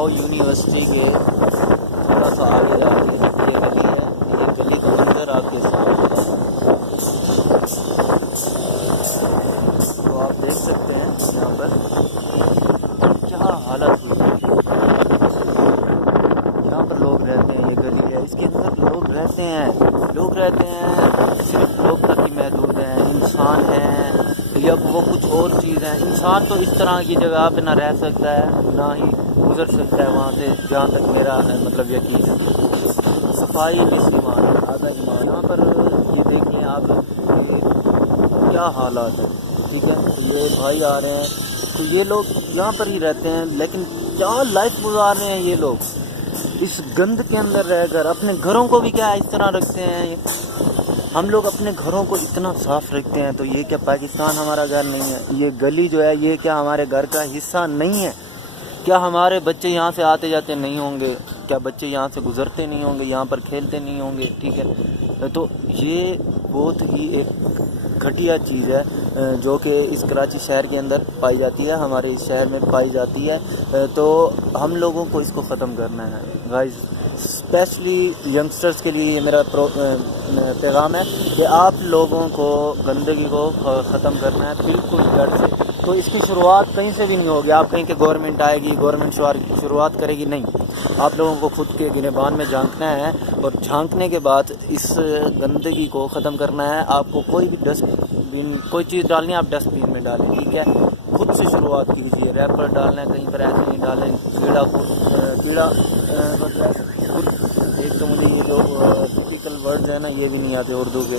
Law university के थोड़ा सा आगे जाके ये गली है, ये गली का मंजर आपके सामने है। तो आप देख सकते हैं यहाँ पर क्या हालत हुई है। यहाँ पर लोग रहते हैं, ये गली है, इसके अंदर लोग रहते हैं, सिर्फ लोग तक ही महदूद हैं, इंसान हैं या वो कुछ और चीज़ है। इंसान तो इस तरह की जगह पे ना रह सकता है, ना ही गुजर सकता है वहाँ से, जहाँ तक मेरा मतलब यकीन है। सफाई निस्फ ईमान है, आधा ईमान। यहाँ पर ये देखिए आप, ये क्या हालात है, ठीक है। तो ये भाई आ रहे हैं, तो ये लोग यहाँ पर ही रहते हैं, लेकिन क्या लाइफ गुजार रहे हैं ये लोग इस गंद के अंदर रहकर। अपने घरों को भी क्या इस तरह रखते हैं। हम लोग अपने घरों को इतना साफ़ रखते हैं, तो ये क्या पाकिस्तान हमारा घर नहीं है? ये गली जो है ये क्या हमारे घर का हिस्सा नहीं है? क्या हमारे बच्चे यहाँ से आते जाते नहीं होंगे? क्या बच्चे यहाँ से गुज़रते नहीं होंगे, यहाँ पर खेलते नहीं होंगे? ठीक है, तो ये बहुत ही एक घटिया चीज़ है जो कि इस कराची शहर के अंदर पाई जाती है, हमारे इस शहर में पाई जाती है। तो हम लोगों को इसको ख़त्म करना है गाइस। स्पेशली यंगस्टर्स के लिए ये मेरा पैगाम है कि आप लोगों को गंदगी को ख़त्म करना है बिल्कुल घर से। तो इसकी शुरुआत कहीं से भी नहीं होगी। आप कहीं के गवर्नमेंट आएगी, गवर्नमेंट शुरुआत करेगी, नहीं। आप लोगों को खुद के गिरेबान में झांकना है, और झांकने के बाद इस गंदगी को ख़त्म करना है। आपको कोई भी डस्टबिन, कोई चीज़ डालनी है, आप डस्टबिन में डालें, ठीक है। खुद से शुरुआत कीजिए। रैपर डालना है कहीं पर ऐसे नहीं डालें। कीड़ा एक तो मुझे ये जो टिपिकल वर्ड्स हैं ना, ये भी नहीं आते उर्दू के,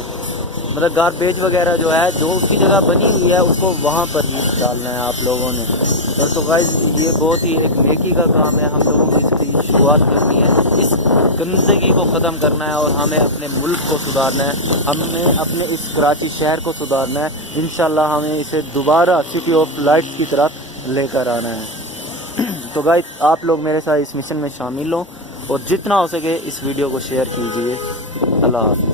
मतलब गार्बेज वगैरह जो है, जो उसकी जगह बनी हुई है उसको वहाँ पर ही डालना है आप लोगों ने। और तो गाइस ये बहुत ही एक नेकी का काम है, हम लोगों को इसकी शुरुआत करनी है, इस गंदगी को ख़त्म करना है, और हमें अपने मुल्क को सुधारना है, हमें अपने इस कराची शहर को सुधारना है। इंशाल्लाह हमें इसे दोबारा सिटी ऑफ लाइट्स की तरफ लेकर आना है। तो गाइस आप लोग मेरे साथ इस मिशन में शामिल हों, और जितना हो सके इस वीडियो को शेयर कीजिए। अल्लाह हाफ़िज़।